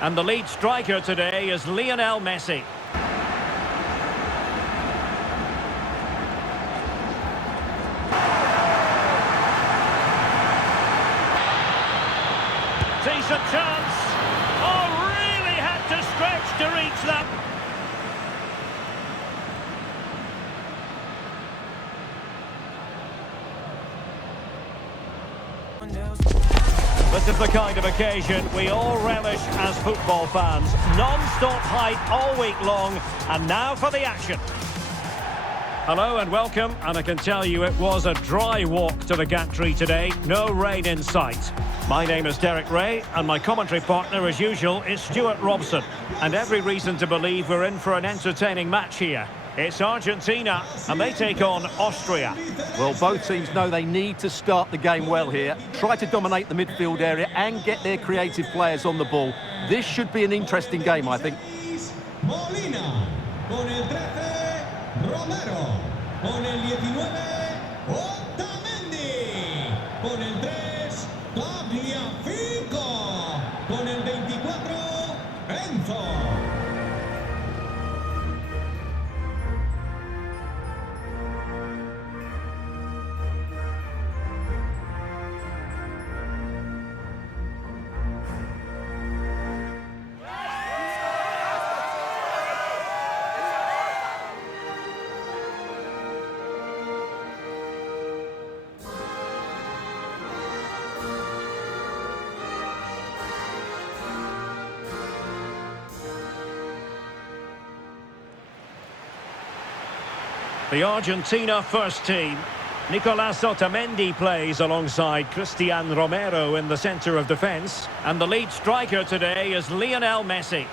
And the lead striker today is Lionel Messi. Decent chance. Oh, really had to stretch to reach that. This is the kind of occasion we all relish as football fans. Non-stop hype all week long, and now for the action. Hello and welcome, and I can tell you it was a dry walk to the gantry today. No rain in sight. My name is Derek Ray, and my commentary partner, as usual, is Stuart Robson. And every reason to believe we're in for an entertaining match here. It's Argentina, and they take on Austria. Well, both teams know they need to start the game well here. Try to dominate the midfield area and get their creative players on the ball. This should be an interesting game, I think. Molina, con el 13, Romero, con el 19, Otamendi, con el 3, Tagliafico, con el 24, Enzo. The Argentina first team. Nicolas Otamendi plays alongside Cristian Romero in the centre of defence. And the lead striker today is Lionel Messi.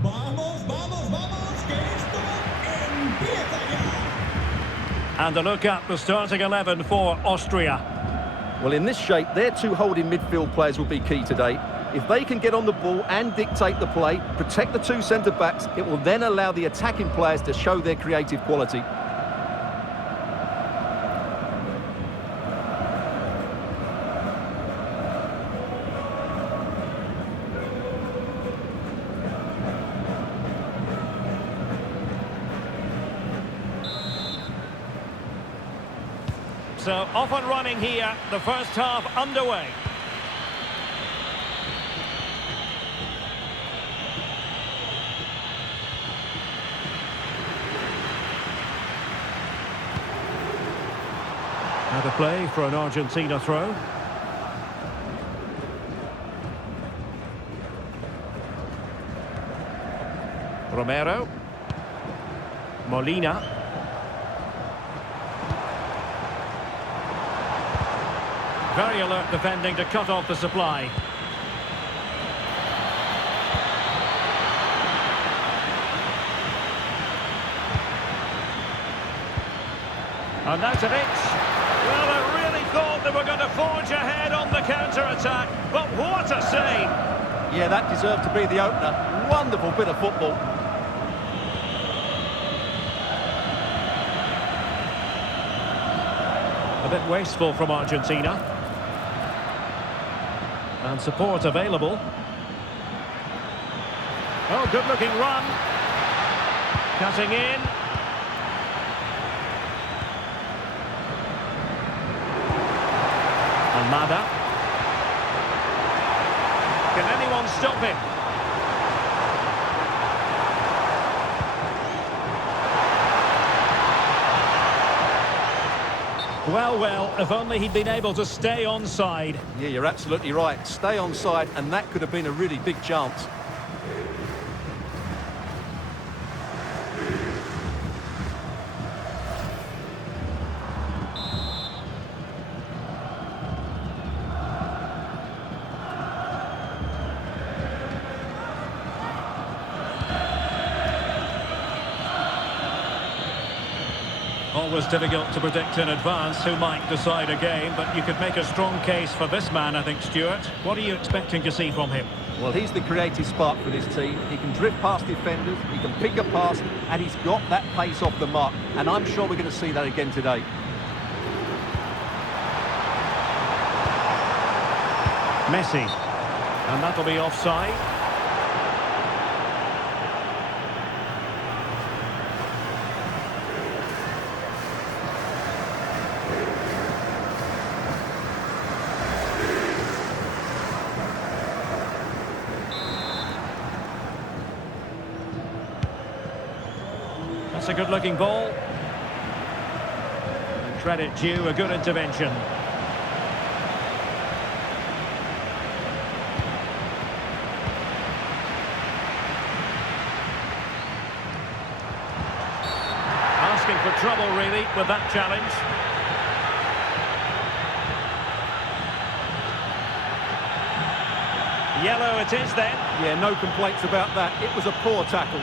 Vamos, vamos, vamos, que esto empieza ya. And a look at the starting 11 for Austria. Well, in this shape, their two holding midfield players will be key today. If they can get on the ball and dictate the play, protect the two centre-backs, it will then allow the attacking players to show their creative quality. So off and running here, the first half underway. Now to play for an Argentina throw. Romero. Molina. Very alert defending to cut off the supply. And that's an inch. Well, I really thought they were going to forge ahead on the counter-attack, but what a save! Yeah, that deserved to be the opener. Wonderful bit of football. A bit wasteful from Argentina. And support available. Oh, good-looking run. Cutting in. Almada. Can anyone stop him? Well, if only he'd been able to stay onside. Yeah, you're absolutely right. Stay onside, and that could have been a really big chance. Always difficult to predict in advance who might decide a game, but you could make a strong case for this man, I think, Stuart. What are you expecting to see from him? Well, he's the creative spark for this team. He can drift past defenders, he can pick a pass, and he's got that pace off the mark. And I'm sure we're going to see that again today. Messi. And that'll be offside. That's a good-looking ball. Credit due, a good intervention. Asking for trouble, really, with that challenge. Yellow it is then. Yeah, no complaints about that. It was a poor tackle.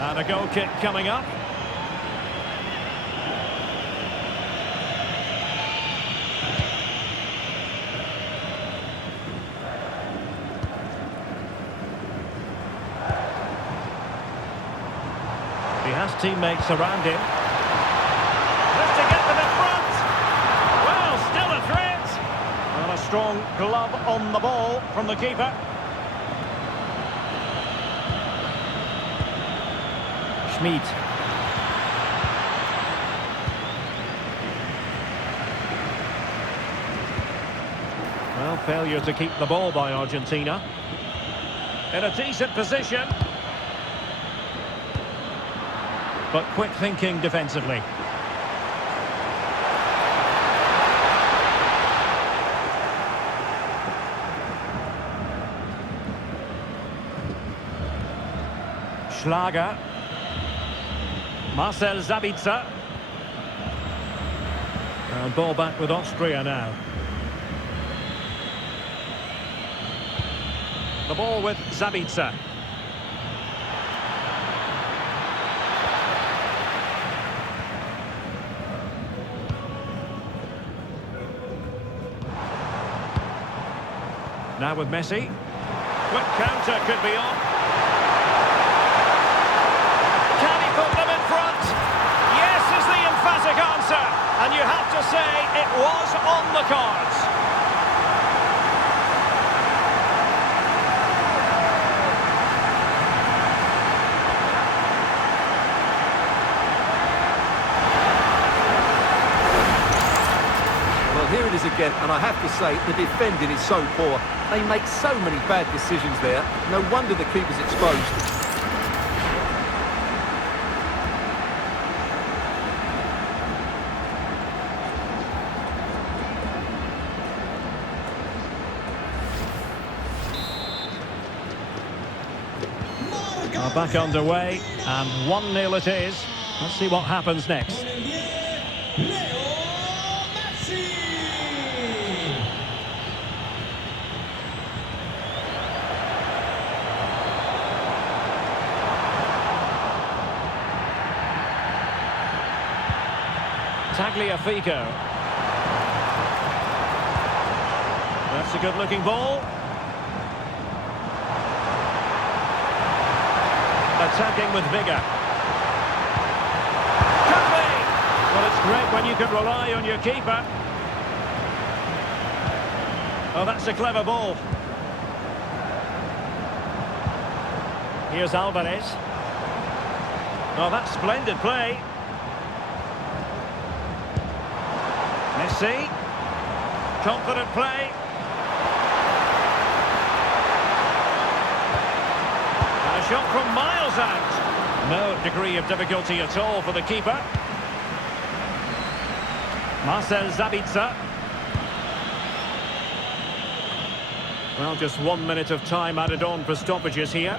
And a goal kick coming up. He has teammates around him. Just to get them in front. Well, still a threat. And a strong glove on the ball from the keeper. Schmid. Well, failure to keep the ball by Argentina. In a decent position. But quick thinking defensively. Schlager. Marcel Sabitzer. And ball back with Austria now. The ball with Sabitzer. Now with Messi. Quick counter could be on. Can he put them in front? Yes is the emphatic answer. And you have to say it was on the cards. Well, here it is again, and I have to say, the defending is so poor. They make so many bad decisions there. No wonder the keeper's exposed. Back underway, and 1-0 it is. Let's see what happens next. Lionel Messi. Tagliafico. That's a good-looking ball. Attacking with vigour. Could be! Well, it's great when you can rely on your keeper. Oh, that's a clever ball. Here's Alvarez. Oh, that's splendid play. Messi. Confident play. And a Shot from miles out. No degree of difficulty at all for the keeper. Marcel Sabitzer. Well, just 1 minute of time added on for stoppages here.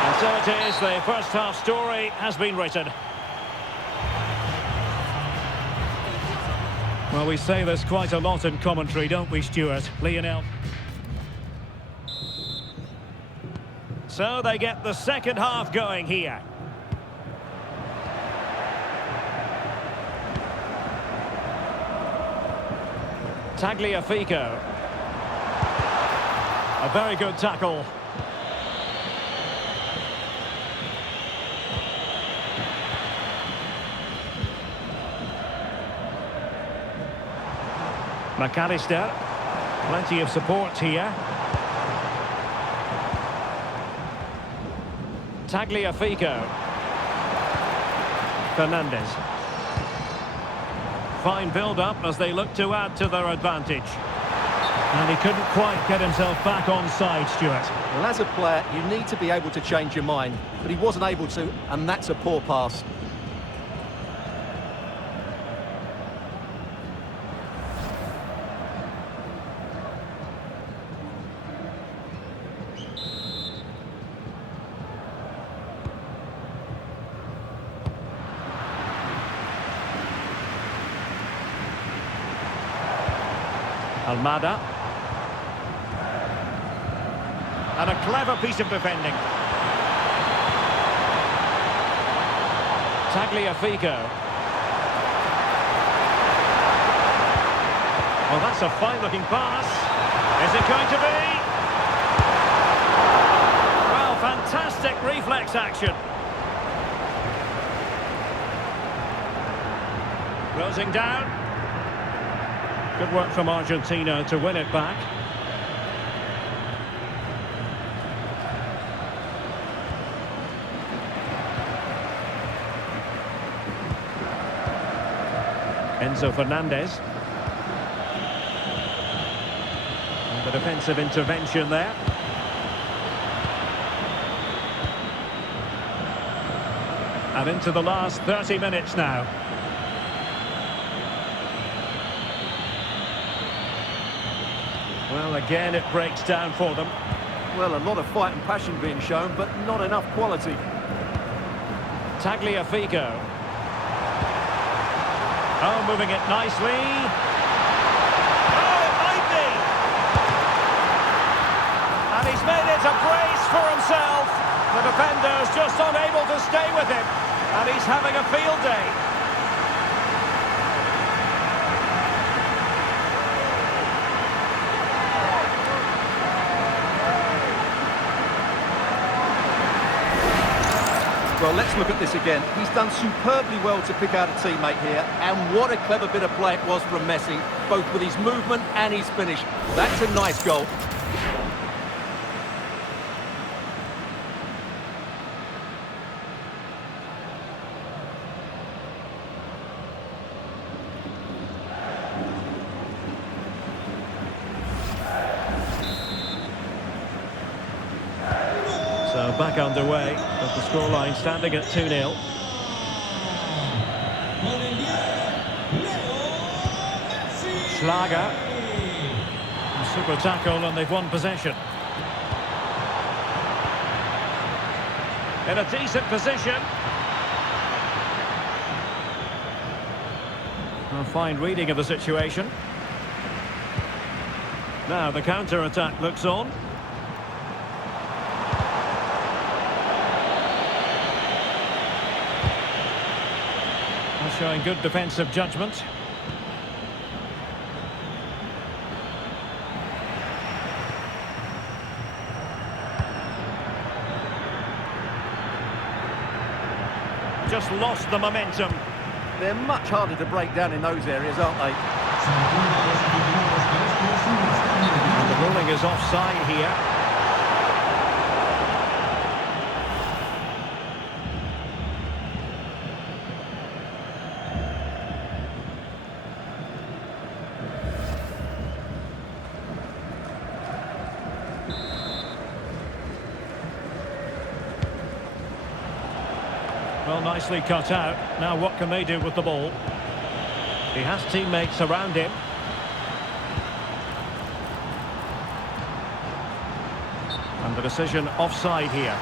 And so it is, the first half story has been written. Well, we say there's quite a lot in commentary, don't we, Stuart? Lionel. So they get the second half going here. Tagliafico. A very good tackle. McAllister. Plenty of support here. Tagliafico. Fernandez. Fine build-up as they look to add to their advantage. And he couldn't quite get himself back on side, Stuart. Well, as a player, you need to be able to change your mind, but he wasn't able to, and that's a poor pass. Almada. And a clever piece of defending. Tagliafico. Well, that's a fine-looking pass. Is it going to be? Well, fantastic reflex action. Closing down. Good work from Argentina to win it back. Enzo Fernandez. And the defensive intervention there. And into the last 30 minutes now. Well, again, it breaks down for them. Well, a lot of fight and passion being shown, but not enough quality. Tagliafico. Oh, moving it nicely. Oh, it might be. And he's made it a brace for himself. The defender's just unable to stay with him. And he's having a field day. Well, let's look at this again. He's done superbly well to pick out a teammate here, and what a clever bit of play it was from Messi, both with his movement and his finish. That's a nice goal. So back underway, but the scoreline standing at 2-0. Schlager. Super tackle and they've won possession. In a decent position. A fine reading of the situation. Now the counter-attack looks on. Showing good defensive judgment. Just lost the momentum. They're much harder to break down in those areas, aren't they? And the ruling is offside here. Well, nicely cut out. Now what can they do with the ball? He has teammates around him. And the decision offside here.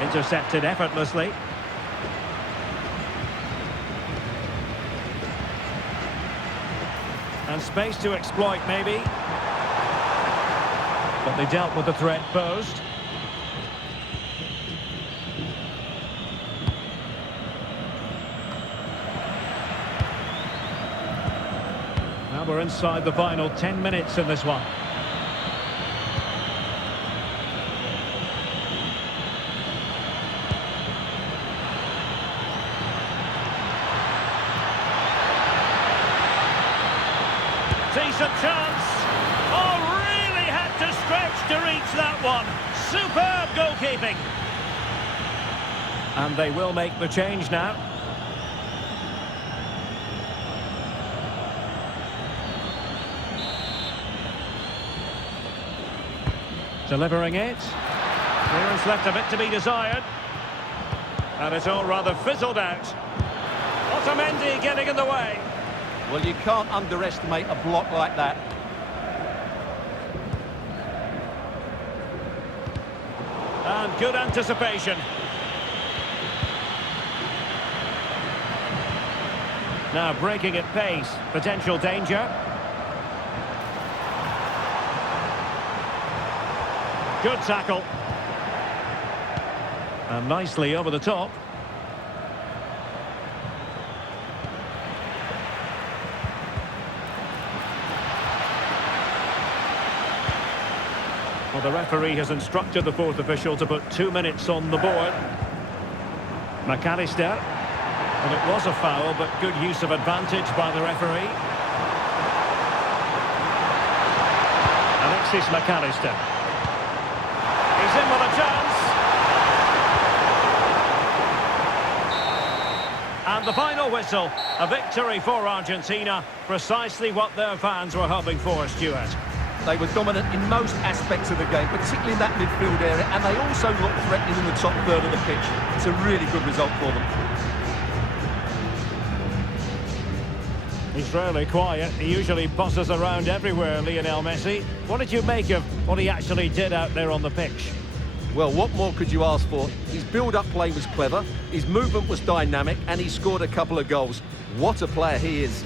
Intercepted effortlessly. And space to exploit, maybe. But they dealt with the threat posed. Now we're inside the final 10 minutes in this one. Decent chance. Oh, really had to stretch to reach that one. Superb goalkeeping. And they will make the change now. Delivering it. Clearance left a bit to be desired. And it's all rather fizzled out. Otamendi getting in the way. Well, you can't underestimate a block like that. And good anticipation. Now breaking at pace. Potential danger. Good tackle. And nicely over the top. Well, the referee has instructed the fourth official to put 2 minutes on the board. McAllister. And it was a foul, but good use of advantage by the referee. Alexis McAllister. He's in with a chance. And the final whistle. A victory for Argentina. Precisely what their fans were hoping for, Stuart. They were dominant in most aspects of the game, particularly in that midfield area, and they also looked threatening in the top third of the pitch. It's a really good result for them. He's fairly quiet. He usually buzzes around everywhere, Lionel Messi. What did you make of what he actually did out there on the pitch? Well, what more could you ask for? His build-up play was clever, his movement was dynamic, and he scored a couple of goals. What a player he is.